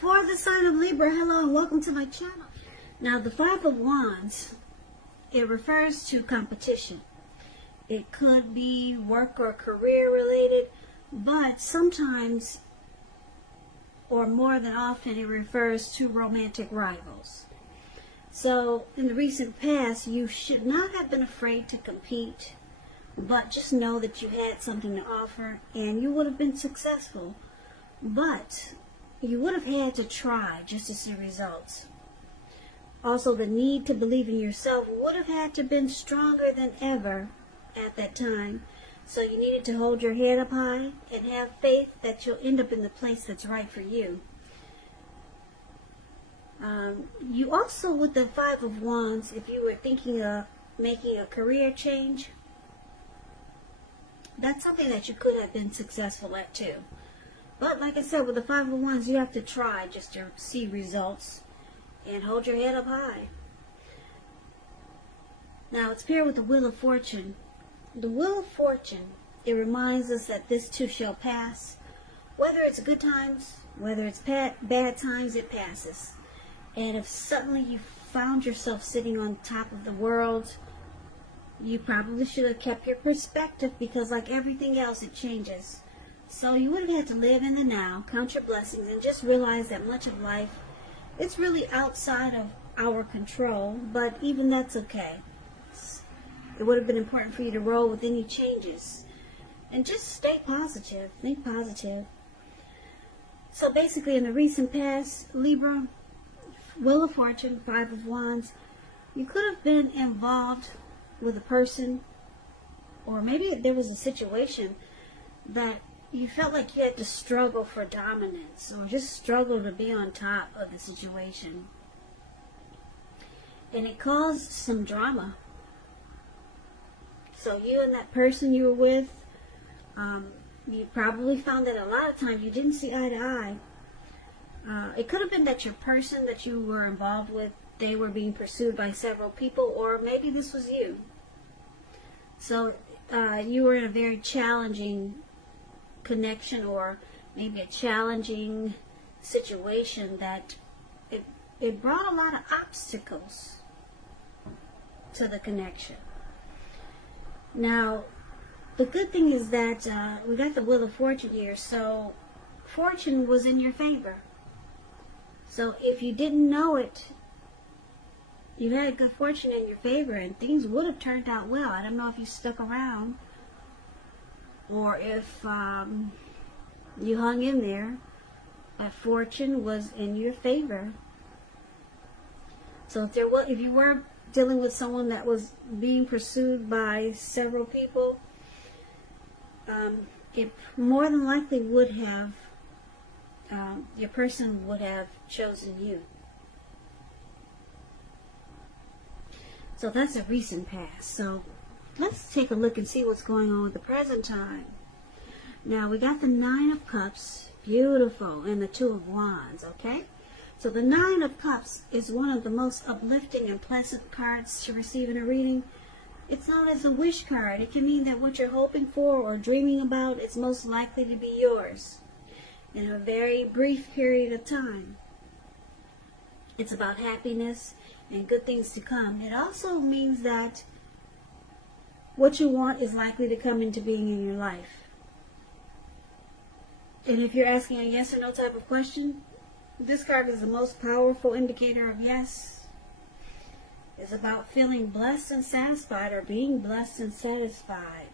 For the sign of Libra, hello and welcome to my channel. Now, the Five of Wands, it refers to competition. It could be work or career related, but sometimes, or more than often, it refers to romantic rivals. So, in the recent past, you should not have been afraid to compete, but just know that you had something to offer and you would have been successful. But you would have had to try just to see results. Also, the need to believe in yourself would have had to been stronger than ever at that time. So you needed to hold your head up high and have faith that you'll end up in the place that's right for you. You also, with the Five of Wands, if you were thinking of making a career change, that's something that you could have been successful at too. But like I said, with the Five of Wands, you have to try just to see results and hold your head up high. Now, it's paired with the Wheel of Fortune. The Wheel of Fortune, it reminds us that this too shall pass. Whether it's good times, whether it's bad times, it passes. And if suddenly you found yourself sitting on top of the world, you probably should have kept your perspective, because like everything else, it changes. So you would have had to live in the now, count your blessings, and just realize that much of life, it's really outside of our control, but even that's okay. It would have been important for you to roll with any changes. And just stay positive, think positive. So basically, in the recent past, Libra, Wheel of Fortune, Five of Wands, you could have been involved with a person, or maybe there was a situation that you felt like you had to struggle for dominance, or just struggle to be on top of the situation. And it caused some drama. So you and that person you were with, you probably found that a lot of times you didn't see eye to eye. It could have been that your person that you were involved with, they were being pursued by several people, or maybe this was you. So you were in a very challenging connection, or maybe a challenging situation that it brought a lot of obstacles to the connection. Now, the good thing is that we got the Wheel of Fortune here, so fortune was in your favor. So if you didn't know it, you had good fortune in your favor, and things would have turned out well. I don't know if you stuck around, or if you hung in there, that fortune was in your favor. So if you were dealing with someone that was being pursued by several people, it more than likely would have, your person would have chosen you. So that's a recent past. So let's take a look and see what's going on with the present time. Now, we got the Nine of Cups, beautiful, and the Two of Wands, okay? So the Nine of Cups is one of the most uplifting and pleasant cards to receive in a reading. It's known as a wish card. It can mean that what you're hoping for or dreaming about is most likely to be yours in a very brief period of time. It's about happiness and good things to come. It also means that what you want is likely to come into being in your life. And if you're asking a yes or no type of question, this card is the most powerful indicator of yes. It's about feeling blessed and satisfied, or being blessed and satisfied.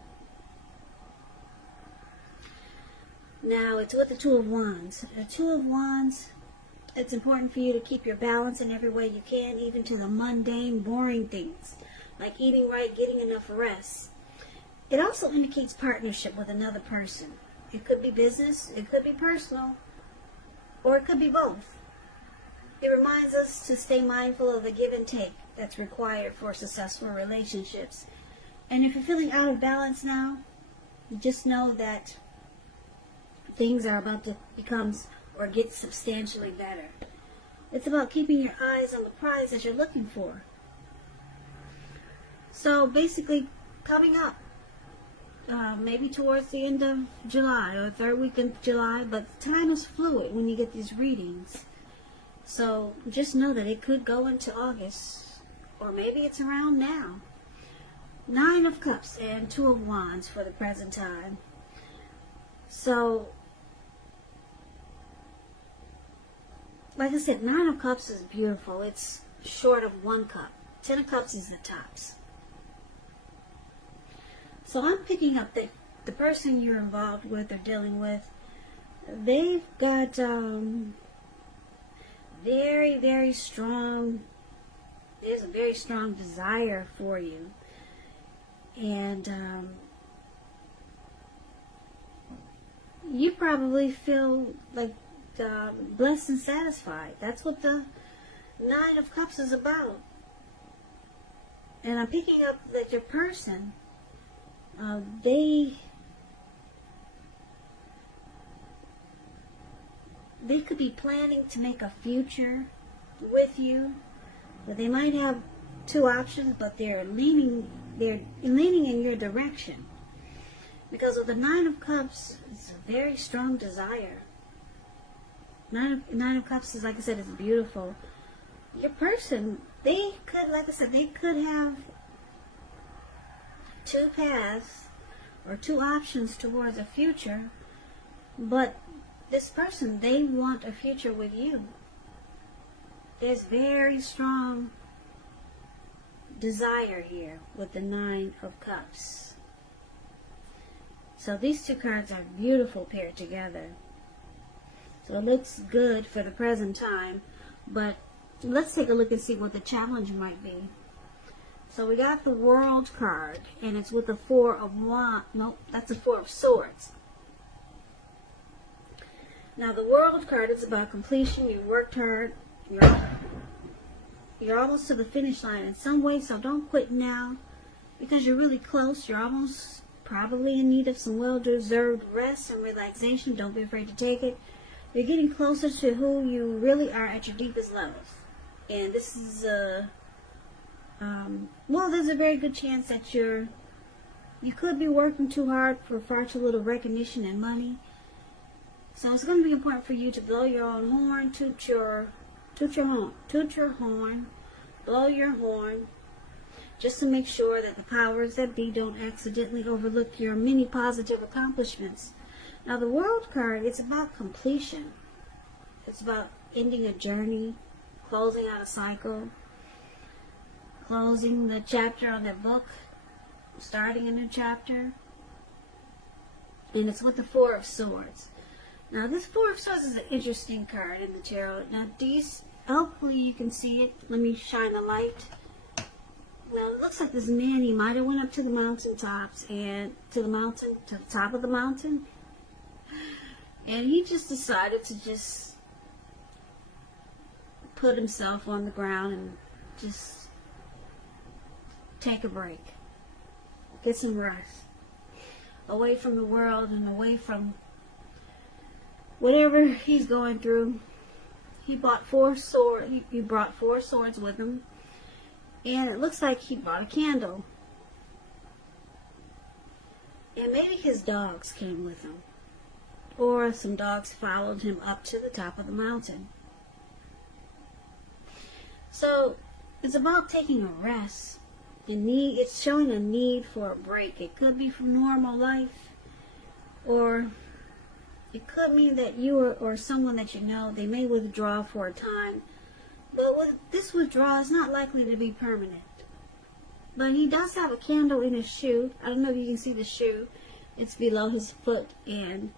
Now, it's with the Two of Wands. The Two of Wands, it's important for you to keep your balance in every way you can, even to the mundane, boring things, like eating right, getting enough rest. It also indicates partnership with another person. It could be business, it could be personal, or it could be both. It reminds us to stay mindful of the give and take that's required for successful relationships. And if you're feeling out of balance now, just know that things are about to become or get substantially better. It's about keeping your eyes on the prize that you're looking for. So basically, coming up, maybe towards the end of July or third week in July, but time is fluid when you get these readings. So just know that it could go into August, or maybe it's around now. 9 of Cups and 2 of Wands for the present time. So, like I said, 9 of Cups is beautiful. It's short of 1 cup. 10 of Cups is the tops. So I'm picking up that the person you're involved with or dealing with, they've got very, very strong, there's a very strong desire for you. And you probably feel like blessed and satisfied. That's what the 9 of Cups is about. And I'm picking up that your person, they could be planning to make a future with you, but they might have 2 options, but they're leaning in your direction. Because of the 9 of Cups, it's a very strong desire. 9 of Cups is, like I said, it's beautiful. Your person, they could, like I said, they could have 2 paths or 2 options towards a future, but this person, they want a future with you. There's very strong desire here with the 9 of Cups. So these 2 cards are beautiful paired together. So it looks good for the present time, but let's take a look and see what the challenge might be. So we got the World card, and it's with the 4 of Wands. Nope, that's the 4 of Swords. Now the World card is about completion. You worked hard. You're almost to the finish line in some way, so don't quit now because you're really close. You're almost probably in need of some well-deserved rest and relaxation. Don't be afraid to take it. You're getting closer to who you really are at your deepest levels. And this is well, there's a very good chance that you could be working too hard for far too little recognition and money. So it's going to be important for you to blow your own horn, toot your horn, blow your horn, just to make sure that the powers that be don't accidentally overlook your many positive accomplishments. Now the World card, it's about completion. It's about ending a journey, closing out a cycle, closing the chapter on that book, starting a new chapter. And it's with the 4 of Swords. Now this 4 of Swords is an interesting card in the tarot. Now these, hopefully you can see it. Let me shine a light. Now it looks like this man, he might have went up to the mountaintops and to the top of the mountain. And he just decided to just put himself on the ground and just take a break. Get some rest. Away from the world and away from whatever he's going through. He brought 4 swords with him. And it looks like he brought a candle. And maybe his dogs came with him. Or some dogs followed him up to the top of the mountain. So it's about taking a rest. It's showing a need for a break. It could be from normal life, or it could mean that you or someone that you know, they may withdraw for a time. But with this withdrawal, it's not likely to be permanent. But he does have a candle in his shoe. I don't know if you can see the shoe. It's below his foot, and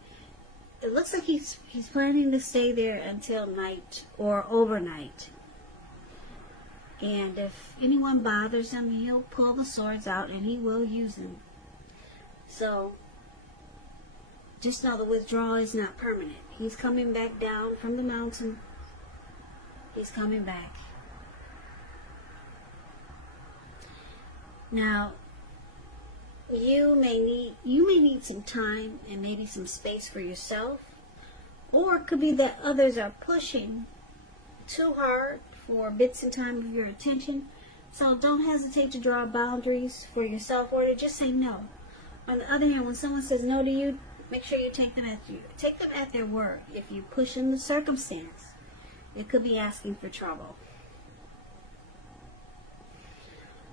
it looks like he's planning to stay there until night or overnight. And if anyone bothers him, he'll pull the swords out and he will use them. So just know the withdrawal is not permanent. He's coming back down from the mountain. He's coming back. Now, you may need some time and maybe some space for yourself, or it could be that others are pushing too hard for bits and time of your attention. So don't hesitate to draw boundaries for yourself, or to just say no. On the other hand, when someone says no to you, make sure you take them at their word. If you push in the circumstance, It could be asking for trouble.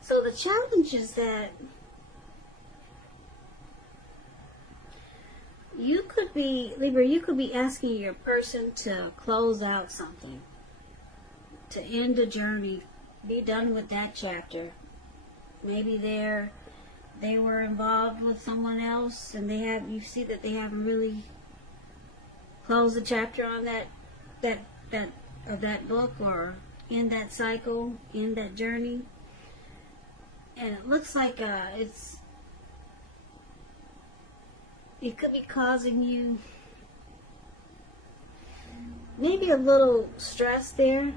So the challenge is that you could be, Libra, you could be asking your person to close out something, to end a journey, be done with that chapter. Maybe they were involved with someone else, and you see that they haven't really closed the chapter on that book, or in that cycle, in that journey. And it looks like it could be causing you maybe a little stress there,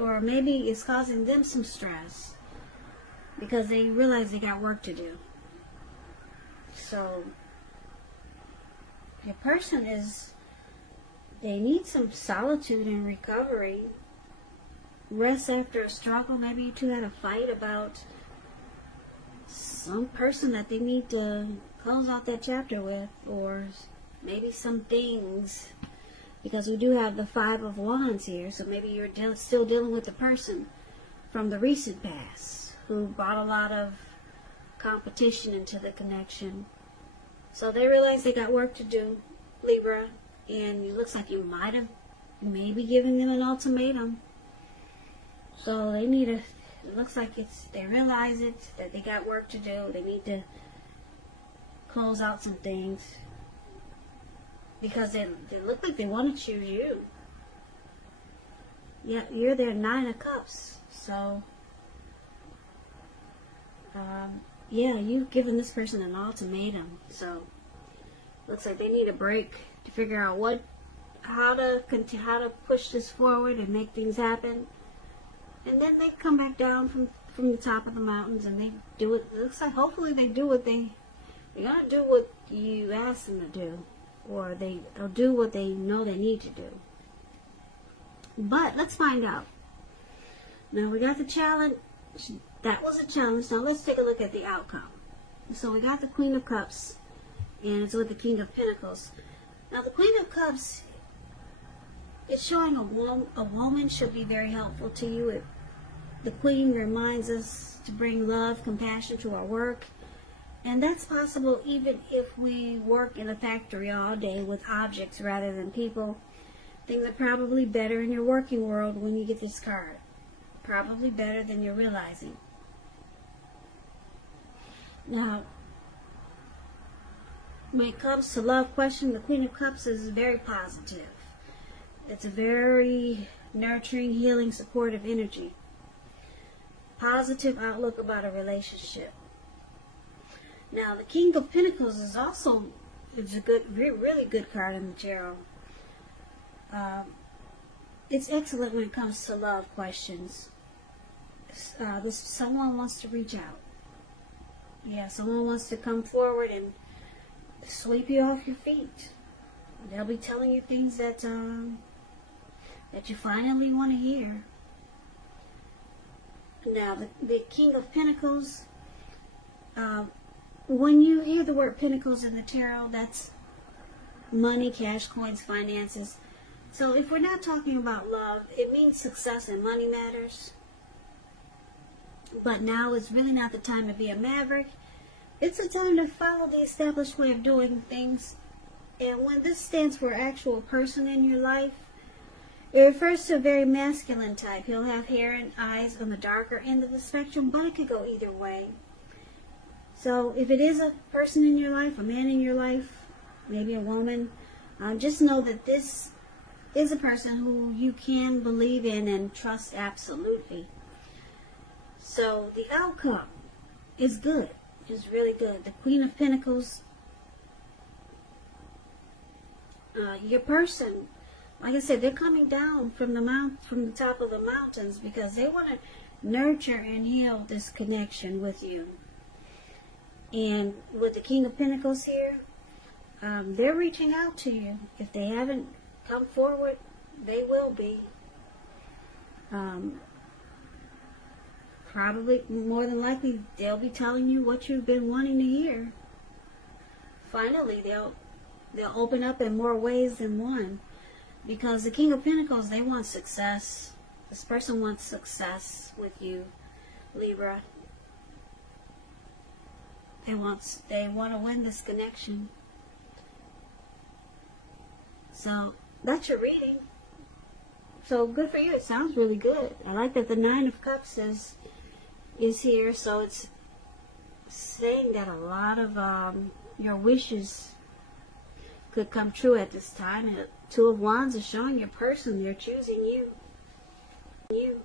or maybe it's causing them some stress because they realize they got work to do. So your person they need some solitude and recovery, rest after a struggle. Maybe you two had a fight about some person that they need to close out that chapter with, or maybe some things, because we do have the Five of Wands here. So maybe you're still dealing with the person from the recent past who brought a lot of competition into the connection. So they realize they got work to do, Libra, and it looks like you might have maybe given them an ultimatum. So they need it looks like they realize it, that they got work to do. They need to close out some things, because they look like they want to choose you. Yeah, you're their Nine of Cups. So, yeah, you've given this person an ultimatum. So, looks like they need a break to figure out how to push this forward and make things happen. And then they come back down from the top of the mountains, and they do it. It looks like hopefully they do what they're gonna do what you ask them to do, or they'll do what they know they need to do. But let's find out. Now we got the challenge. That was a challenge. Now let's take a look at the outcome. So we got the Queen of Cups, and it's with the King of Pentacles. Now the Queen of Cups, it's showing a woman should be very helpful to you. The Queen reminds us to bring love, compassion to our work. And that's possible even if we work in a factory all day with objects rather than people. Things are probably better in your working world when you get this card. Probably better than you're realizing. Now, when it comes to love question, the Queen of Cups is very positive. It's a very nurturing, healing, supportive energy. Positive outlook about a relationship. Now, the King of Pentacles is also a good, really good card in the tarot. It's excellent when it comes to love questions. Someone wants to reach out. Yeah, someone wants to come forward and sweep you off your feet. They'll be telling you things that you finally want to hear. Now, the King of Pentacles, when you hear the word Pentacles in the tarot, that's money, cash, coins, finances. So if we're not talking about love, it means success and money matters. But now is really not the time to be a maverick. It's a time to follow the established way of doing things. And when this stands for an actual person in your life, it refers to a very masculine type. He'll have hair and eyes on the darker end of the spectrum, but it could go either way. So if it is a person in your life, a man in your life, maybe a woman, just know that this is a person who you can believe in and trust absolutely. So the outcome is good. It's really good. The Queen of Pentacles, your person, like I said, they're coming down from the top of the mountains because they want to nurture and heal this connection with you. And with the King of Pentacles here, they're reaching out to you. If they haven't come forward, they will be. Probably, more than likely, they'll be telling you what you've been wanting to hear. Finally, they'll open up in more ways than one. Because the King of Pentacles, they want success. This person wants success with you, Libra. They want to win this connection. So that's your reading. So good for you. It sounds really good. I like that the Nine of Cups is here. So it's saying that a lot of your wishes could come true at this time. And the Two of Wands is showing your person. They're choosing you. You.